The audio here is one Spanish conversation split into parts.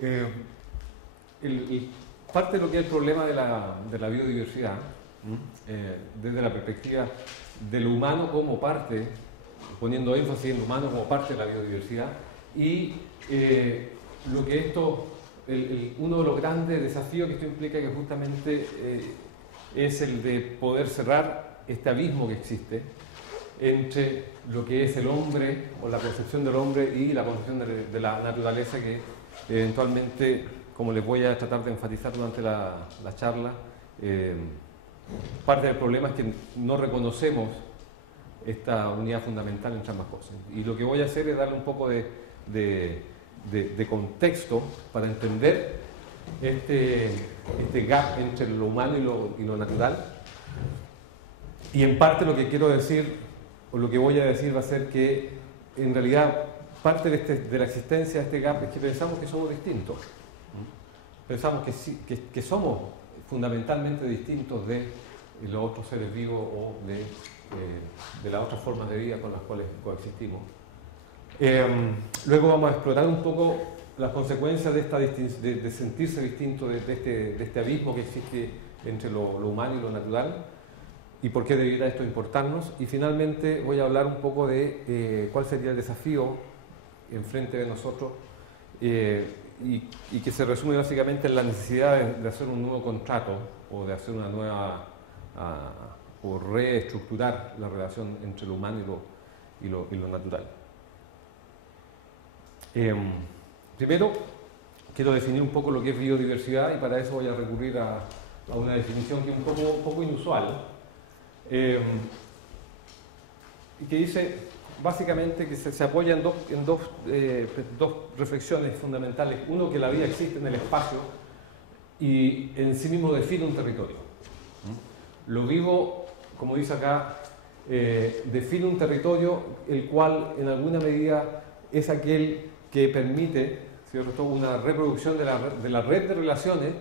Eh, parte de lo que es el problema de la biodiversidad, desde la perspectiva de lo humano como parte, poniendo énfasis en lo humano como parte de la biodiversidad, y lo que esto, uno de los grandes desafíos que esto implica, que justamente es el de poder cerrar este abismo que existe entre lo que es el hombre o la concepción del hombre y la concepción de la naturaleza, que eventualmente, como les voy a tratar de enfatizar durante la charla, parte del problema es que no reconocemos esta unidad fundamental entre ambas cosas. Y lo que voy a hacer es darle un poco de contexto para entender este gap entre lo humano y lo natural. Y en parte lo que quiero decir, o lo que voy a decir, va a ser que en realidad parte de la existencia de este gap es que pensamos que somos distintos. Pensamos que somos fundamentalmente distintos de los otros seres vivos o de las otras formas de vida con las cuales coexistimos. Luego vamos a explorar un poco las consecuencias de sentirse distinto de este abismo que existe entre lo humano y lo natural, y por qué debería esto importarnos. Y finalmente voy a hablar un poco de cuál sería el desafío enfrente de nosotros, y que se resume básicamente en la necesidad de hacer un nuevo contrato, o de hacer una nueva, o reestructurar la relación entre lo humano y lo natural. Primero, quiero definir un poco lo que es biodiversidad, y para eso voy a recurrir a una definición que es un poco inusual, y que dice básicamente que se apoya en dos reflexiones fundamentales. Uno, que la vida existe en el espacio y en sí mismo define un territorio. Lo vivo, como dice acá, define un territorio el cual en alguna medida es aquel que permite, ¿cierto?, una reproducción de la red de relaciones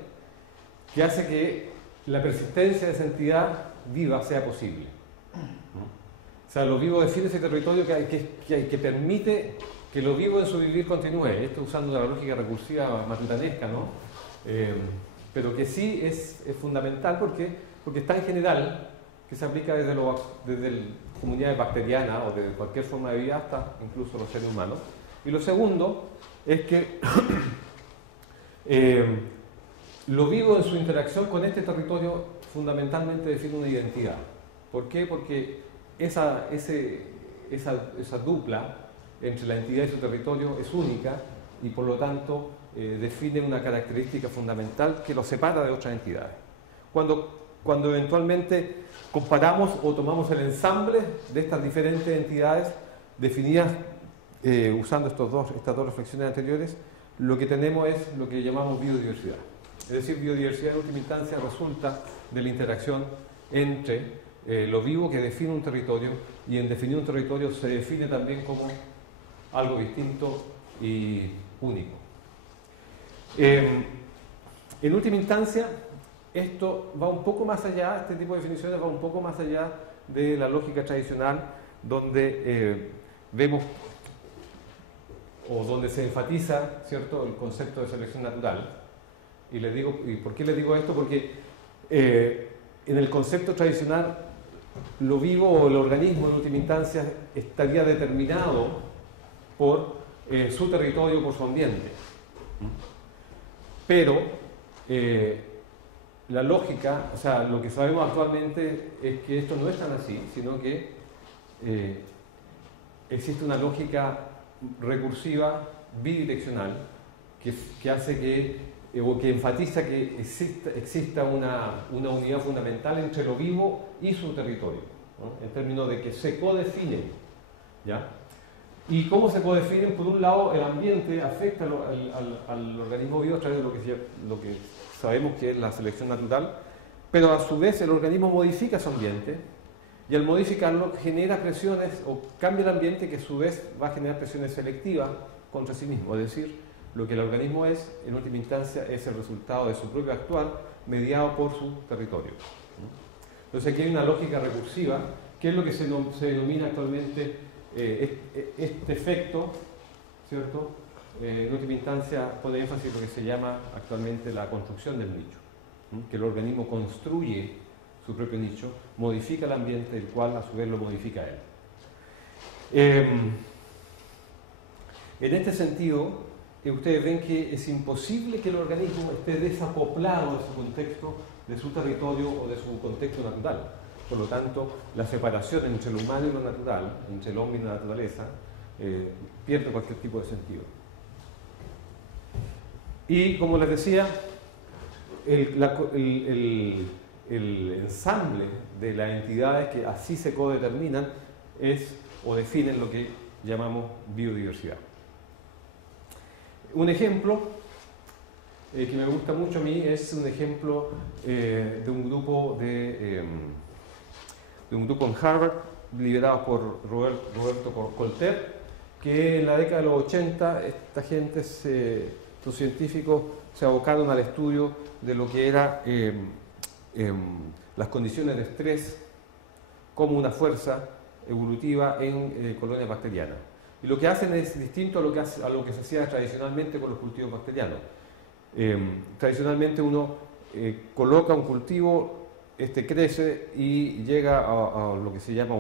que hace que la persistencia de esa entidad viva sea posible. O sea, lo vivo define ese territorio que permite que lo vivo en su vivir continúe. Esto usando la lógica recursiva matutanesca, ¿no? Pero que sí es fundamental porque es tan general que se aplica desde comunidades bacterianas o de cualquier forma de vida hasta incluso los seres humanos. Y lo segundo es que lo vivo en su interacción con este territorio fundamentalmente define una identidad. ¿Por qué? Porque esa dupla entre la entidad y su territorio es única, y por lo tanto define una característica fundamental que lo separa de otras entidades. Cuando eventualmente comparamos o tomamos el ensamble de estas diferentes entidades definidas usando estas dos reflexiones anteriores, lo que tenemos es lo que llamamos biodiversidad. Es decir, biodiversidad en última instancia resulta de la interacción entre lo vivo, que define un territorio, y en definir un territorio se define también como algo distinto y único. En última instancia, esto va un poco más allá, este tipo de definiciones va un poco más allá de la lógica tradicional, donde vemos, o donde se enfatiza, ¿cierto?, el concepto de selección natural. ¿Y por qué les digo esto? Porque en el concepto tradicional, lo vivo o el organismo en última instancia estaría determinado por su territorio, por su ambiente. Pero la lógica, o sea, lo que sabemos actualmente es que esto no es tan así, sino que existe una lógica recursiva bidireccional que hace o que enfatiza que exista una unidad fundamental entre lo vivo y su territorio, ¿no?, en términos de que se codefinen, ¿ya? ¿Y cómo se codefinen? Por un lado, el ambiente afecta al organismo vivo a través de lo que sabemos que es la selección natural, pero a su vez el organismo modifica su ambiente, y al modificarlo genera presiones o cambia el ambiente, que a su vez va a generar presiones selectivas contra sí mismo. Es decir, lo que el organismo es, en última instancia, es el resultado de su propio actuar mediado por su territorio. Entonces aquí hay una lógica recursiva, que es lo que se denomina actualmente este efecto, ¿cierto?, en última instancia, pone énfasis en lo que se llama actualmente la construcción del nicho, que el organismo construye su propio nicho, modifica el ambiente, el cual a su vez lo modifica a él. En este sentido, ustedes ven que es imposible que el organismo esté desacoplado de su contexto, de su territorio o de su contexto natural. Por lo tanto, la separación entre lo humano y lo natural, entre el hombre y la naturaleza, pierde cualquier tipo de sentido. Y como les decía, el ensamble de las entidades que así se codeterminan es o definen lo que llamamos biodiversidad. Un ejemplo que me gusta mucho a mí es un ejemplo de un grupo en Harvard liderado por Roberto Colter, que en la década de los 80 esta gente, estos científicos, se abocaron al estudio de lo que era las condiciones de estrés como una fuerza evolutiva en colonias bacterianas. Y lo que hacen es distinto a lo que se hacía tradicionalmente con los cultivos bacterianos. Tradicionalmente uno coloca un cultivo, crece y llega a lo que se llama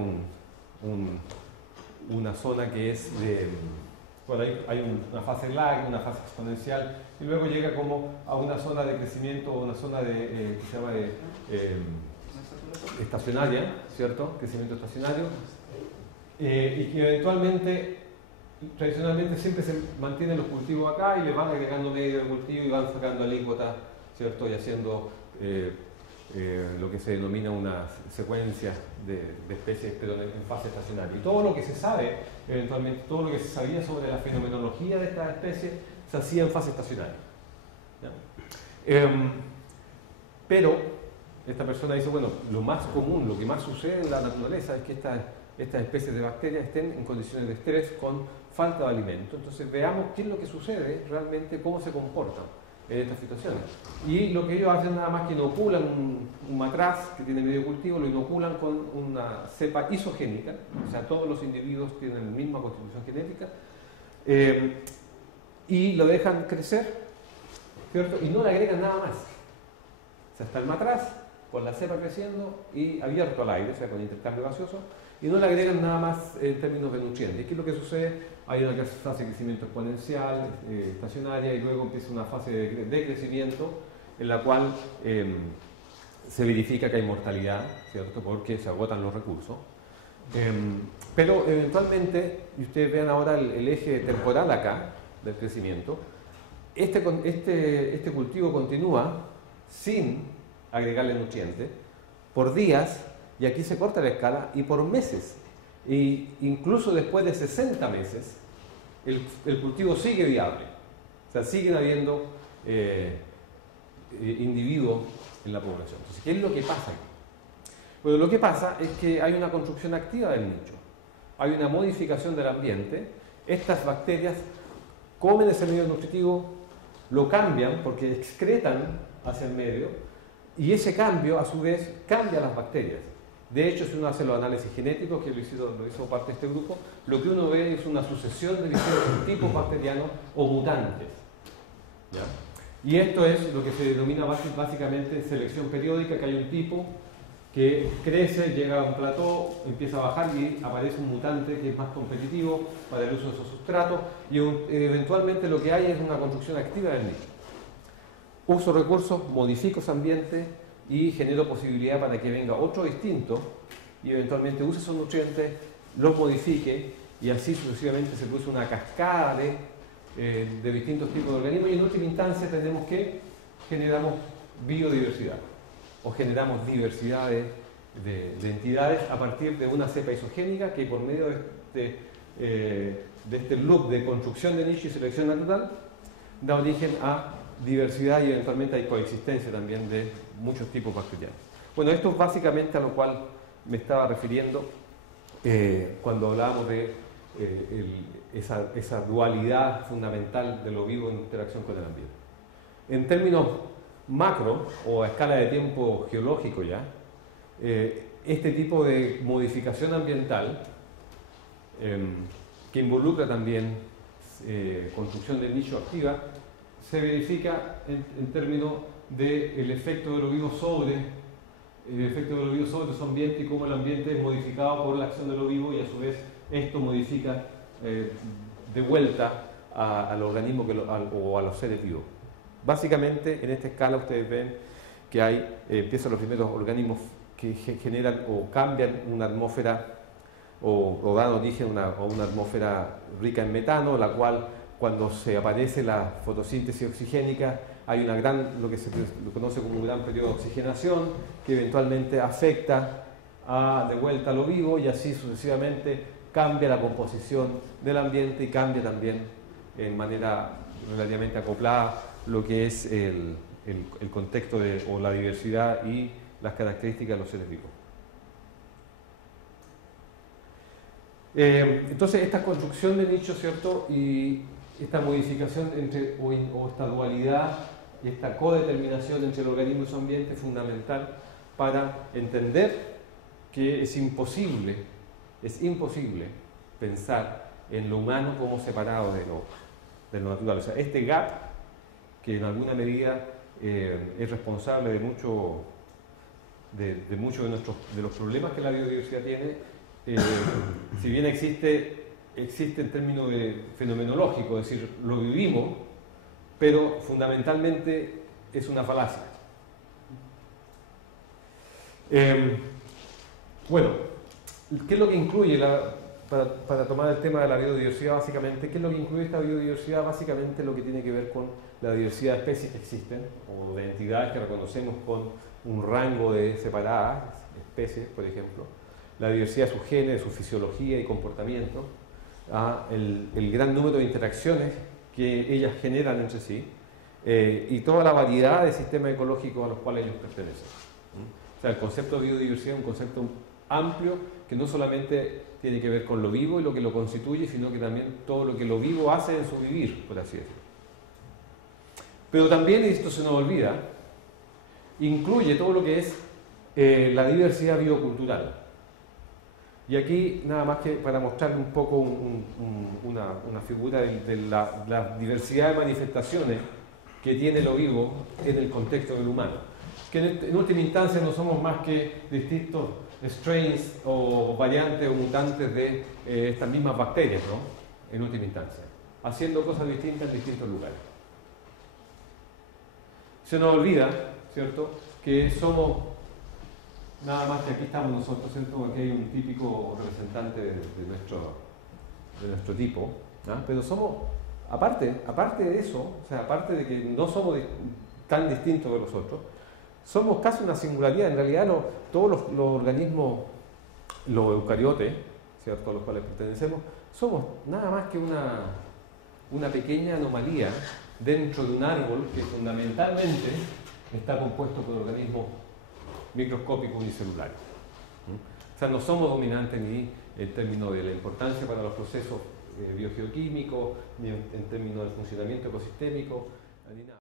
una zona que es de... Bueno, hay una fase lag, una fase exponencial, y luego llega como a una zona de crecimiento, o una zona que se llama estacionaria, ¿cierto? Crecimiento estacionario, y que eventualmente, tradicionalmente siempre se mantienen los cultivos acá y le van agregando medio de cultivo y van sacando alícuotas, ¿cierto? Y haciendo lo que se denomina una secuencia de especies, pero en fase estacionaria. Y todo lo que se sabe, eventualmente, todo lo que se sabía sobre la fenomenología de estas especies se hacía en fase estacionaria. Pero esta persona dice, bueno, lo más común, lo que más sucede en la naturaleza es que estas especies de bacterias estén en condiciones de estrés con falta de alimento. Entonces veamos qué es lo que sucede realmente, cómo se comportan en estas situaciones. Y lo que ellos hacen nada más que inoculan un matraz que tiene medio cultivo, lo inoculan con una cepa isogénica, o sea, todos los individuos tienen la misma constitución genética, y lo dejan crecer, ¿cierto? Y no le agregan nada más. O sea, está el matraz con la cepa creciendo y abierto al aire, o sea, con intercambio gaseoso, y no le agregan nada más en términos de nutrientes. ¿Qué es lo que sucede? Hay una fase de crecimiento exponencial, estacionaria, y luego empieza una fase de crecimiento en la cual se verifica que hay mortalidad, ¿cierto? Porque se agotan los recursos. Pero eventualmente, y ustedes vean ahora el eje temporal acá del crecimiento, este cultivo continúa sin agregarle nutrientes por días, y aquí se corta la escala, y por meses. E incluso después de 60 meses, el cultivo sigue viable. O sea, siguen habiendo individuos en la población. Entonces, ¿qué es lo que pasa aquí? Bueno, lo que pasa es que hay una construcción activa del nicho. Hay una modificación del ambiente. Estas bacterias comen ese medio nutritivo, lo cambian porque excretan hacia el medio, y ese cambio, a su vez, cambia las bacterias. De hecho, si uno hace los análisis genéticos, que lo hizo parte de este grupo, lo que uno ve es una sucesión de diferentes tipos bacterianos o mutantes. ¿Ya? Y esto es lo que se denomina básicamente selección periódica, que hay un tipo que crece, llega a un plató, empieza a bajar y aparece un mutante que es más competitivo para el uso de esos sustratos, y eventualmente lo que hay es una construcción activa del nicho. Uso recursos, modifico ese ambiente y genero posibilidad para que venga otro distinto y eventualmente use esos nutrientes, los modifique, y así sucesivamente se produce una cascada de distintos tipos de organismos, y en última instancia tenemos que generamos biodiversidad o generamos diversidad de entidades a partir de una cepa isogénica que por medio de este loop de construcción de nicho y selección natural da origen a diversidad, y eventualmente hay coexistencia también de muchos tipos bacterianos. Bueno, esto es básicamente a lo cual me estaba refiriendo cuando hablábamos de esa dualidad fundamental de lo vivo en interacción con el ambiente. En términos macro o a escala de tiempo geológico ya, este tipo de modificación ambiental que involucra también construcción del nicho activa, se verifica en términos del efecto de lo vivo sobre su ambiente y cómo el ambiente es modificado por la acción de lo vivo, y a su vez esto modifica de vuelta al organismo o a los seres vivos. Básicamente, en esta escala ustedes ven que empiezan los primeros organismos que generan o cambian una atmósfera o dan origen a una atmósfera rica en metano, la cual, cuando se aparece la fotosíntesis oxigénica, hay lo que se conoce como un gran periodo de oxigenación que eventualmente afecta de vuelta a lo vivo, y así sucesivamente cambia la composición del ambiente y cambia también en manera relativamente acoplada lo que es el contexto o la diversidad y las características de los seres vivos. Entonces, esta construcción de nicho, ¿cierto? Y esta modificación o esta dualidad y esta codeterminación entre el organismo y su ambiente es fundamental para entender que es imposible pensar en lo humano como separado de lo natural. O sea, este gap, que en alguna medida es responsable de muchos de los problemas que la biodiversidad tiene, si bien existe en términos fenomenológicos, es decir, lo vivimos, pero fundamentalmente es una falacia. Bueno, ¿qué es lo que incluye, para tomar el tema de la biodiversidad básicamente, qué es lo que incluye esta biodiversidad? Básicamente lo que tiene que ver con la diversidad de especies que existen, o de entidades que reconocemos con un rango de separadas especies, por ejemplo, la diversidad de sus genes, de su fisiología y comportamiento, el gran número de interacciones que ellas generan entre sí, y toda la variedad de sistemas ecológicos a los cuales ellos pertenecen. O sea, el concepto de biodiversidad es un concepto amplio que no solamente tiene que ver con lo vivo y lo que lo constituye, sino que también todo lo que lo vivo hace en su vivir, por así decirlo. Pero también, y esto se nos olvida, incluye todo lo que es la diversidad biocultural. Y aquí, nada más que para mostrar un poco una figura de la diversidad de manifestaciones que tiene lo vivo en el contexto del humano. Que en última instancia no somos más que distintos strains o variantes o mutantes de estas mismas bacterias, ¿no? En última instancia, haciendo cosas distintas en distintos lugares. Se nos olvida, ¿cierto?, que somos nada más que aquí estamos nosotros, ¿cierto? Aquí hay un típico representante de nuestro tipo, ¿no? Pero somos, aparte de eso, o sea, aparte de que no somos tan distintos de los otros, somos casi una singularidad. En realidad, todos los organismos, los eucariotes, ¿cierto?, a los cuales pertenecemos, somos nada más que una pequeña anomalía dentro de un árbol que fundamentalmente está compuesto por organismos microscópicos unicelulares. O sea, no somos dominantes ni en términos de la importancia para los procesos biogeoquímicos, ni en términos del funcionamiento ecosistémico, ni nada.